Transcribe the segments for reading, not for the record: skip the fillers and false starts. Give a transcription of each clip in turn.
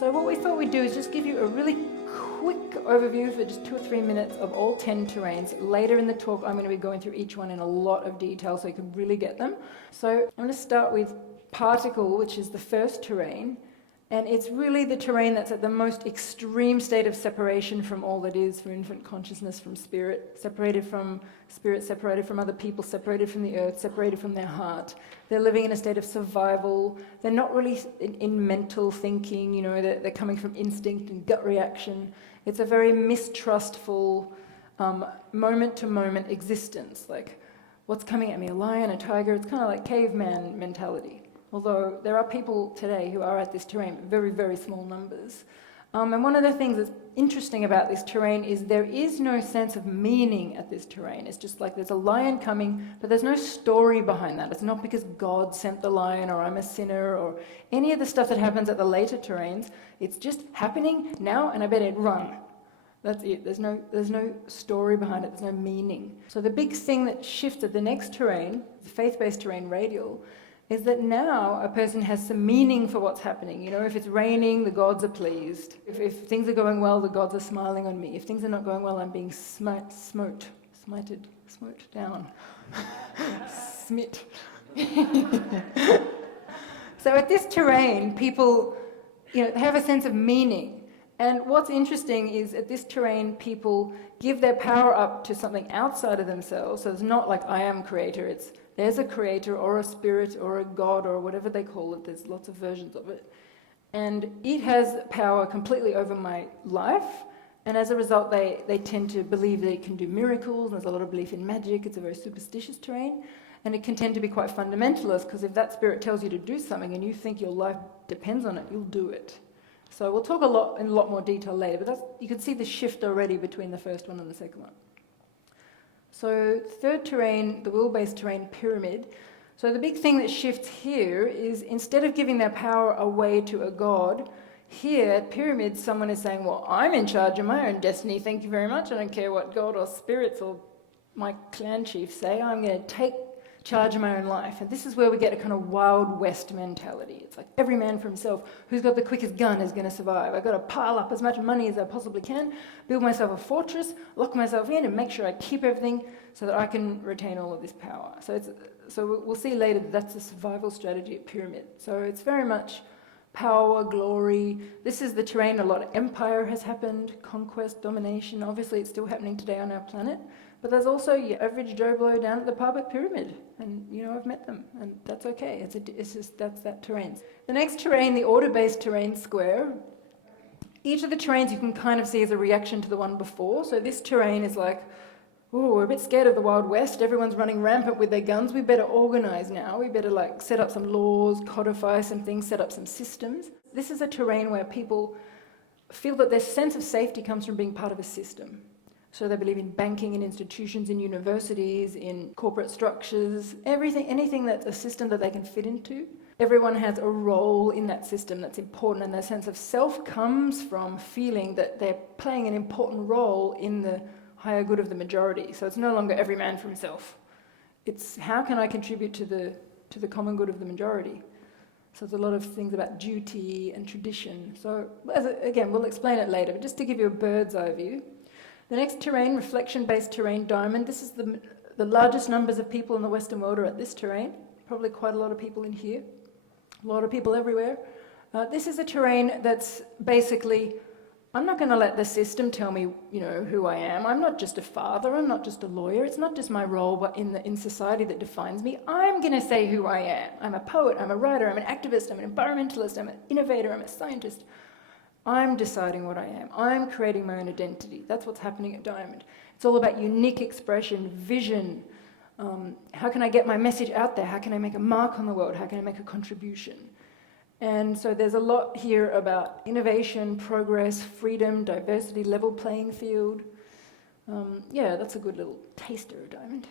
So what we thought we'd do is just give you a really quick overview for just 2 or 3 minutes of all 10 terrains. Later in the talk, I'm going to be going through each one in a lot of detail so you can really get them. So I'm going to start with particle, which is the first terrain. And it's really the terrain that's at the most extreme state of separation from all that is, from infinite consciousness, from spirit, separated from other people, separated from the earth, separated from their heart. They're living in a state of survival. They're not really in mental thinking, you know, they're coming from instinct and gut reaction. It's a very mistrustful, moment-to-moment existence. Like, what's coming at me, a lion, a tiger? It's kind of like caveman mentality. Although there are people today who are at this terrain, very, very small numbers. And one of the things that's interesting about this terrain is there is no sense of meaning at this terrain. It's just like there's a lion coming, but there's no story behind that. It's not because God sent the lion or I'm a sinner or any of the stuff that happens at the later terrains. It's just happening now and I better run. That's it. There's no story behind it. There's no meaning. So the big thing that shifts at the next terrain, the faith-based terrain, Radial, is that now a person has some meaning for what's happening. You know, if it's raining, the gods are pleased. If things are going well, the gods are smiling on me. If things are not going well, I'm being smote down. Smit. So at this terrain, people, you know, they have a sense of meaning. And what's interesting is at this terrain, people give their power up to something outside of themselves. So it's not like I am creator, it's there's a creator or a spirit or a god or whatever they call it. There's lots of versions of it. And it has power completely over my life. And as a result, they tend to believe that it can do miracles. There's a lot of belief in magic. It's a very superstitious terrain. And it can tend to be quite fundamentalist, because if that spirit tells you to do something and you think your life depends on it, you'll do it. So we'll talk in a lot more detail later. But you can see the shift already between the first one and the second one. So third terrain, the will-based terrain, pyramid. So the big thing that shifts here is instead of giving their power away to a god, here at pyramid someone is saying, well, I'm in charge of my own destiny, thank you very much. I don't care what god or spirits or my clan chief say. I'm going to take charge of my own life. And this is where we get a kind of Wild West mentality. It's like every man for himself. Who's got the quickest gun is going to survive. I've got to pile up as much money as I possibly can, build myself a fortress, lock myself in, and make sure I keep everything so that I can retain all of this power. So we'll see later that that's a survival strategy at pyramid. So it's very much power, glory. This is the terrain a lot of empire has happened, conquest, domination. Obviously, it's still happening today on our planet. But there's also your average Joe Blow down at the pub at pyramid. And, you know, I've met them. And that's okay. That's that terrain. The next terrain, the order-based terrain, square. Each of the terrains you can kind of see as a reaction to the one before. So this terrain is like, oh, we're a bit scared of the Wild West. Everyone's running rampant with their guns. We better organize now. We better like set up some laws, codify some things, set up some systems. This is a terrain where people feel that their sense of safety comes from being part of a system. So they believe in banking, in institutions, in universities, in corporate structures, anything that's a system that they can fit into. Everyone has a role in that system that's important, and their sense of self comes from feeling that they're playing an important role in the higher good of the majority. So it's no longer every man for himself. It's how can I contribute to the common good of the majority? So there's a lot of things about duty and tradition. So again, we'll explain it later, but just to give you a bird's eye view. The next terrain, reflection-based terrain, diamond. This is the largest numbers of people in the Western world are at this terrain. Probably quite a lot of people in here. A lot of people everywhere. This is a terrain that's basically, I'm not going to let the system tell me, you know, who I am. I'm not just a father. I'm not just a lawyer. It's not just my role in society that defines me. I'm going to say who I am. I'm a poet. I'm a writer. I'm an activist. I'm an environmentalist. I'm an innovator. I'm a scientist. I'm deciding what I am. I'm creating my own identity. That's what's happening at Diamond. It's all about unique expression, vision. How can I get my message out there? How can I make a mark on the world? How can I make a contribution? And so there's a lot here about innovation, progress, freedom, diversity, level playing field. Yeah, that's a good little taster of Diamond.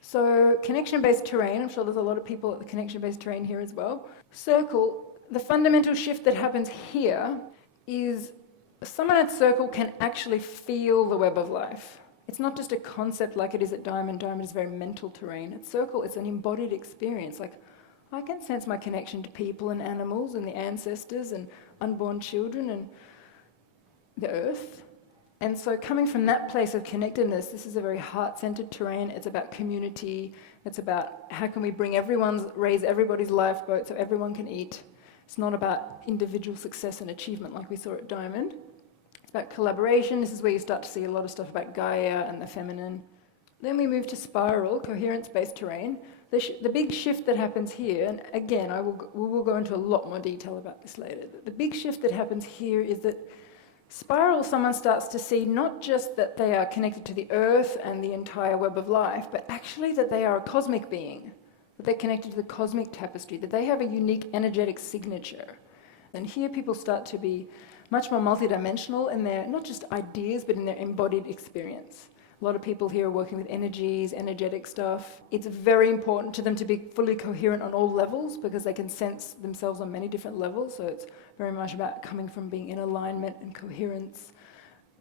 So connection-based terrain. I'm sure there's a lot of people at the connection-based terrain here as well. Circle. The fundamental shift that happens here is someone at Circle can actually feel the web of life. It's not just a concept like it is at Diamond. Diamond is very mental terrain. At Circle, it's an embodied experience. Like, I can sense my connection to people and animals and the ancestors, and unborn children and the earth. And so coming from that place of connectedness, this is a very heart-centered terrain. It's about community. It's about how can we raise everybody's lifeboat so everyone can eat. It's not about individual success and achievement like we saw at Diamond. It's about collaboration. This is where you start to see a lot of stuff about Gaia and the feminine. Then we move to spiral, coherence-based terrain. The big shift that happens here, and again, we will go into a lot more detail about this later. The big shift that happens here is that spiral, someone starts to see not just that they are connected to the earth and the entire web of life, but actually that they are a cosmic being, that they're connected to the cosmic tapestry, that they have a unique energetic signature. And here people start to be much more multidimensional in their, not just ideas, but in their embodied experience. A lot of people here are working with energies, energetic stuff. It's very important to them to be fully coherent on all levels because they can sense themselves on many different levels. So it's very much about coming from being in alignment and coherence.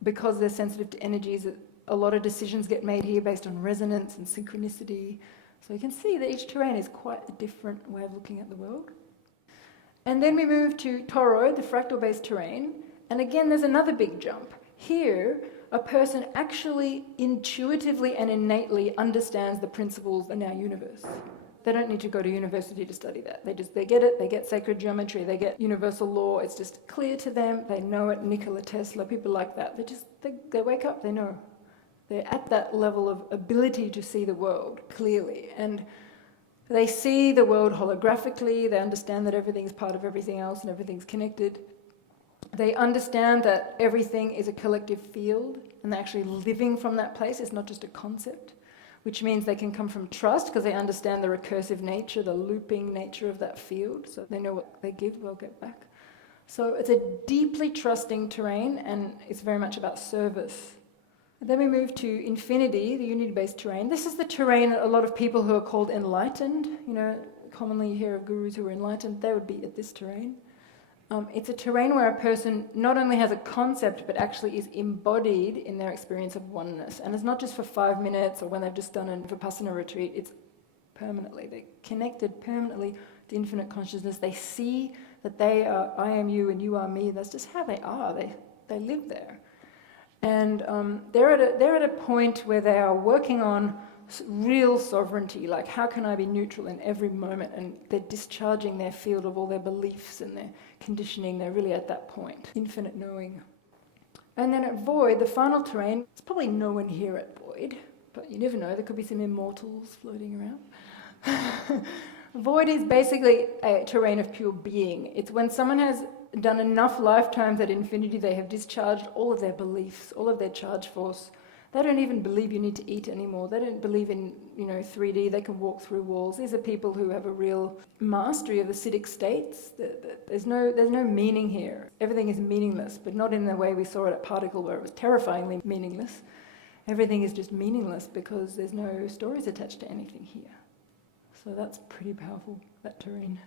Because they're sensitive to energies, a lot of decisions get made here based on resonance and synchronicity. So you can see that each terrain is quite a different way of looking at the world. And then we move to Toroid, the fractal-based terrain. And again, there's another big jump. Here, a person actually intuitively and innately understands the principles in our universe. They don't need to go to university to study that. They get it, they get sacred geometry, they get universal law, it's just clear to them, they know it, Nikola Tesla, people like that. They wake up, they know. They're at that level of ability to see the world clearly. And they see the world holographically, they understand that everything's part of everything else and everything's connected. They understand that everything is a collective field and they're actually living from that place. It's not just a concept, which means they can come from trust because they understand the recursive nature, the looping nature of that field. So they know what they give, they'll get back. So it's a deeply trusting terrain and it's very much about service. And then we move to infinity, the unity-based terrain. This is the terrain that a lot of people who are called enlightened, commonly you hear of gurus who are enlightened, they would be at this terrain. It's a terrain where a person not only has a concept, but actually is embodied in their experience of oneness. And it's not just for 5 minutes or when they've just done a Vipassana retreat, it's permanently. They're connected permanently to infinite consciousness. They see that they are, I am you and you are me. That's just how they are. They live there. And they're at a point where they are working on real sovereignty, like how can I be neutral in every moment, and they're discharging their field of all their beliefs and their conditioning. They're really at that point, infinite knowing. And then at Void, the final terrain, there's probably no one here at Void, but you never know, there could be some immortals floating around. Void is basically a terrain of pure being. It's when someone has done enough lifetimes at infinity, they have discharged all of their beliefs, all of their charge force. They don't even believe you need to eat anymore. They don't believe in 3D. They can walk through walls. These are people who have a real mastery of acidic states. There's no meaning here. Everything is meaningless, but not in the way we saw it at Particle, where it was terrifyingly meaningless. Everything is just meaningless because there's no stories attached to anything here. So that's pretty powerful, that terrain.